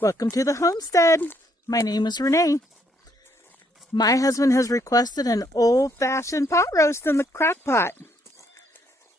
Welcome to the homestead. My name is Renee. My husband has requested an old-fashioned pot roast in the crock pot.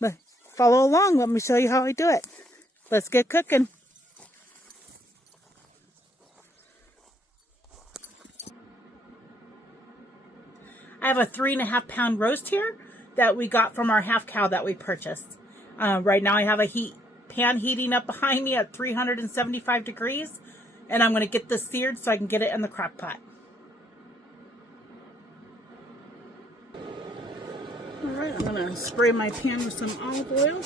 But follow along. Let me show you how I do it. Let's get cooking. I have a 3.5 pound roast here that we got from our half cow that we purchased. Right now I have a pan heating up behind me at 375 degrees. And I'm going to get this seared so I can get it in the crock pot. Alright, I'm going to spray my pan with some olive oil.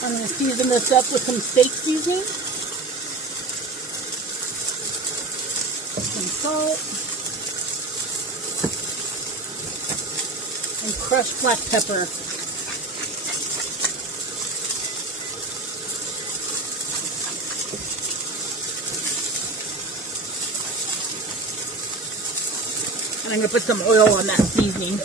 I'm going to season this up with some steak seasoning, some salt, and crushed black pepper. And I'm going to put some oil on that seasoning.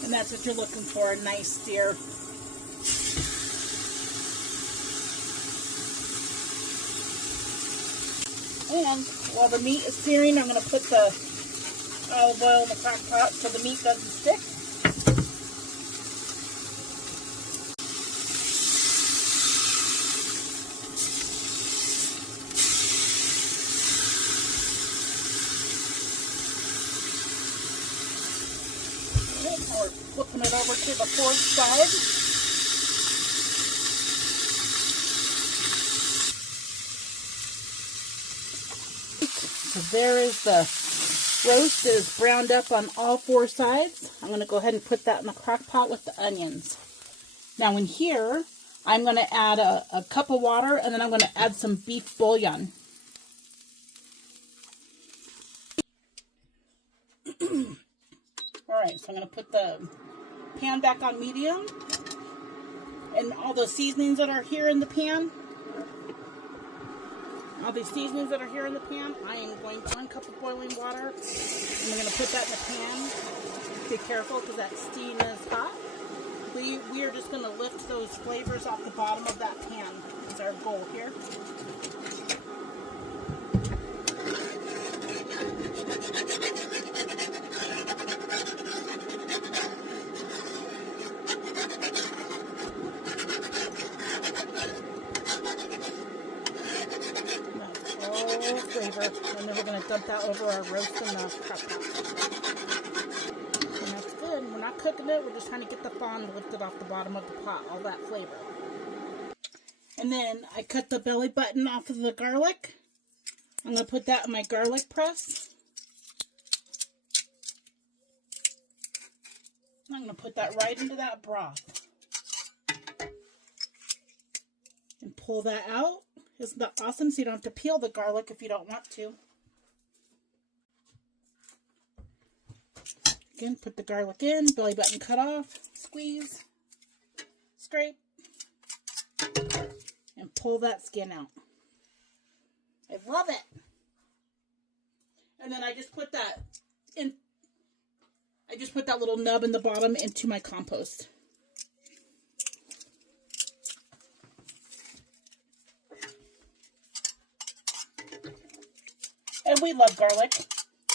And that's what you're looking for, a nice sear. And while the meat is searing, I'm going to put the olive oil in the crock pot so the meat doesn't stick. We're flipping it over to the fourth side. So there is the roast. It is browned up on all four sides. I'm going to go ahead and put that in the crock pot with the onions. Now in here, I'm going to add a cup of water, and then I'm going to add some beef bouillon. Alright, so I'm going to put the pan back on medium, and all the seasonings that are here in the pan, I am going to 1 cup of boiling water, and I'm going to put that in the pan. Be careful because that steam is hot. We are just going to lift those flavors off the bottom of that pan. Is our goal here. Flavor, and then we're going to dump that over our roast in the crock pot. And that's good. We're not cooking it, we're just trying to get the fond lifted off the bottom of the pot, all that flavor. And then I cut the belly button off of the garlic. I'm going to put that in my garlic press. I'm going to put that right into that broth. And pull that out. Isn't that awesome? So you don't have to peel the garlic if you don't want to. Again, put the garlic in, belly button cut off, squeeze, scrape, and pull that skin out. I love it. And then I just put that in. I just put that little nub in the bottom into my compost. And we love garlic.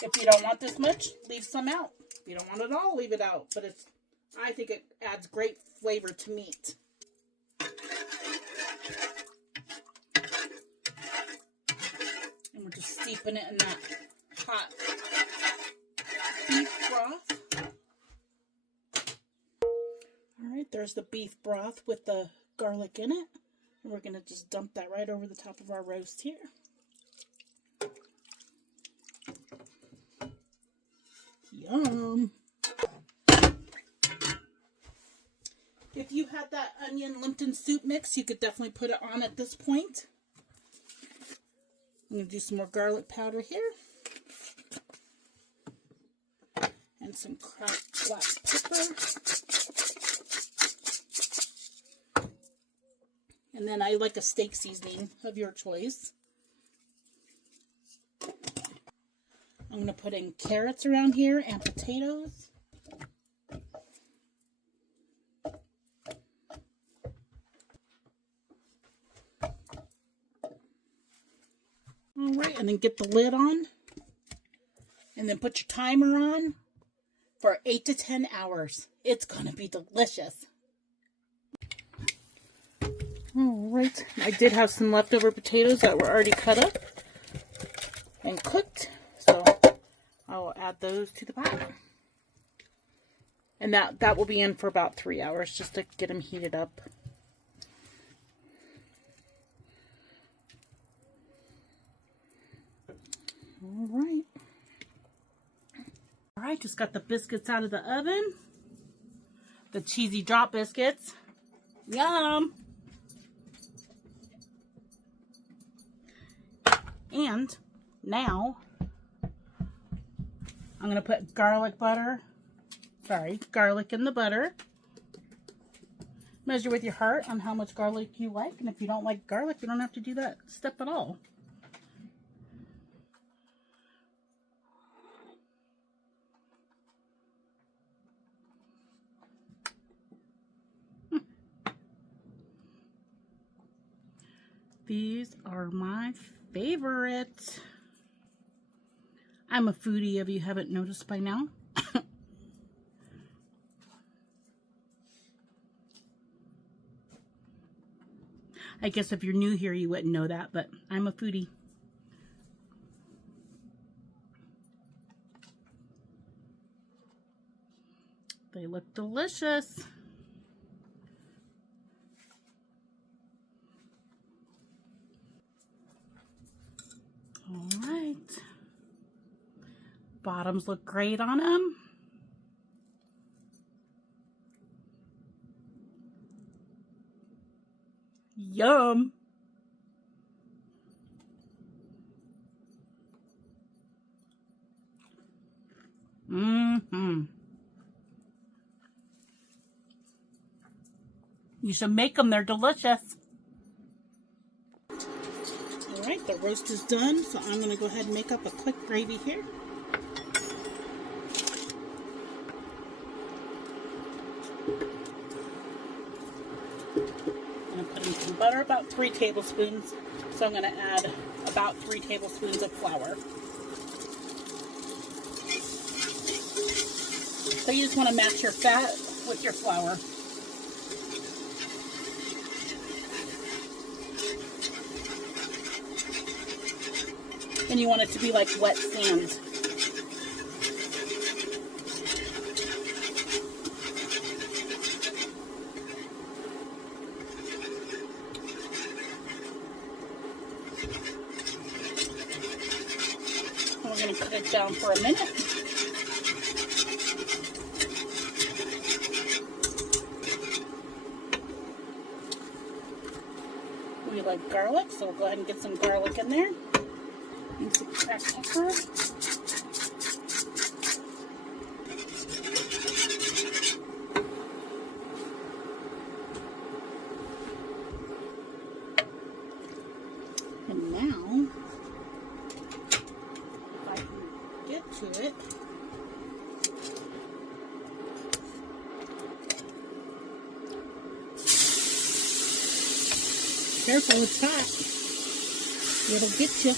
If you don't want this much, leave some out. If you don't want it all, leave it out. But I think it adds great flavor to meat. And we're just steeping it in that hot beef broth. There's the beef broth with the garlic in it. And we're going to just dump that right over the top of our roast here. Yum! If you had that onion Lipton soup mix, you could definitely put it on at this point. I'm going to do some more garlic powder here. And some cracked black pepper. And then I like a steak seasoning of your choice. I'm going to put in carrots around here and potatoes. Alright, and then get the lid on. And then put your timer on for 8 to 10 hours. It's going to be delicious. Alright, I did have some leftover potatoes that were already cut up and cooked. So I will add those to the pot. And that will be in for about 3 hours just to get them heated up. Alright. Alright, just got the biscuits out of the oven. The cheesy drop biscuits. Yum! And now I'm going to put garlic in the butter. Measure with your heart on how much garlic you like. And if you don't like garlic, you don't have to do that step at all. These are my favorite. I'm a foodie, if you haven't noticed by now. I guess if you're new here, you wouldn't know that, but I'm a foodie. They look delicious. All right. Bottoms look great on them. Yum. You should make them. They're delicious. Alright, the roast is done, so I'm going to go ahead and make up a quick gravy here. I'm going to put in some butter, about 3 tablespoons. So I'm going to add about 3 tablespoons of flour. So you just want to match your fat with your flour. And you want it to be like wet sand. And we're going to put it down for a minute. We like garlic, so we'll go ahead and get some garlic in there. And some cracked pepper. And now, if I can get to it, careful, it's hot. It'll get you.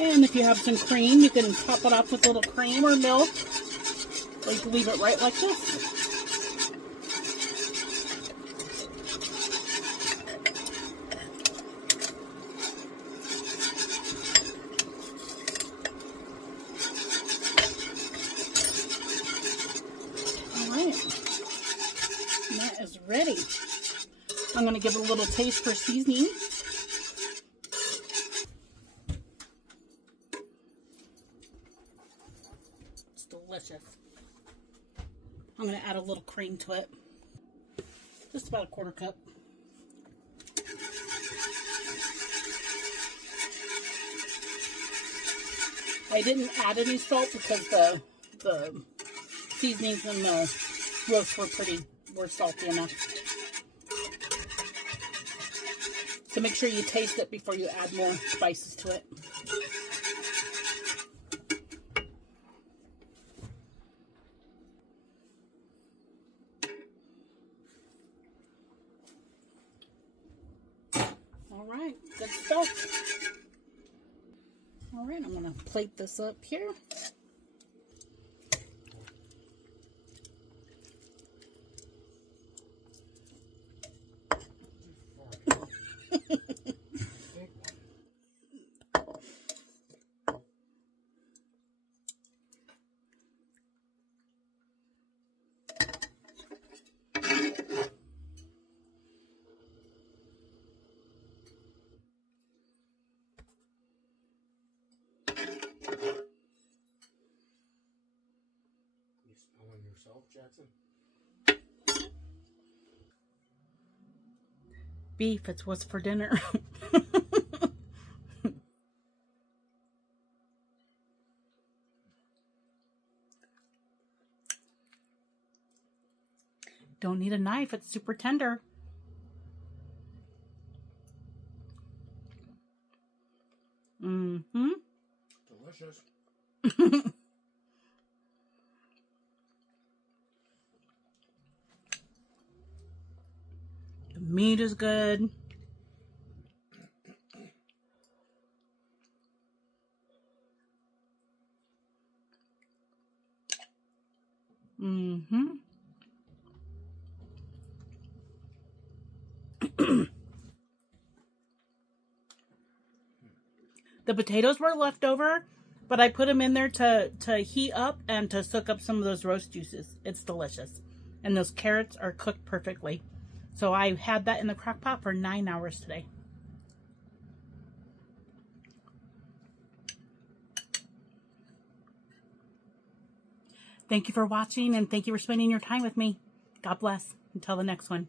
And if you have some cream, you can top it off with a little cream or milk. Or you can leave it right like this. Is ready. I'm going to give it a little taste for seasoning. It's delicious. I'm going to add a little cream to it. Just about a quarter cup. I didn't add any salt because the seasonings and the roast were salty enough. So make sure you taste it before you add more spices to it. All right, good stuff. All right, I'm gonna plate this up here. Yourself, Jackson? Beef, it's what's for dinner. Don't need a knife, it's super tender. Mm-hmm. Delicious. The meat is good. Mm-hmm. The potatoes were left over, but I put them in there to heat up and to soak up some of those roast juices. It's delicious. And those carrots are cooked perfectly. So I had that in the crock pot for 9 hours today. Thank you for watching and thank you for spending your time with me. God bless. Until the next one.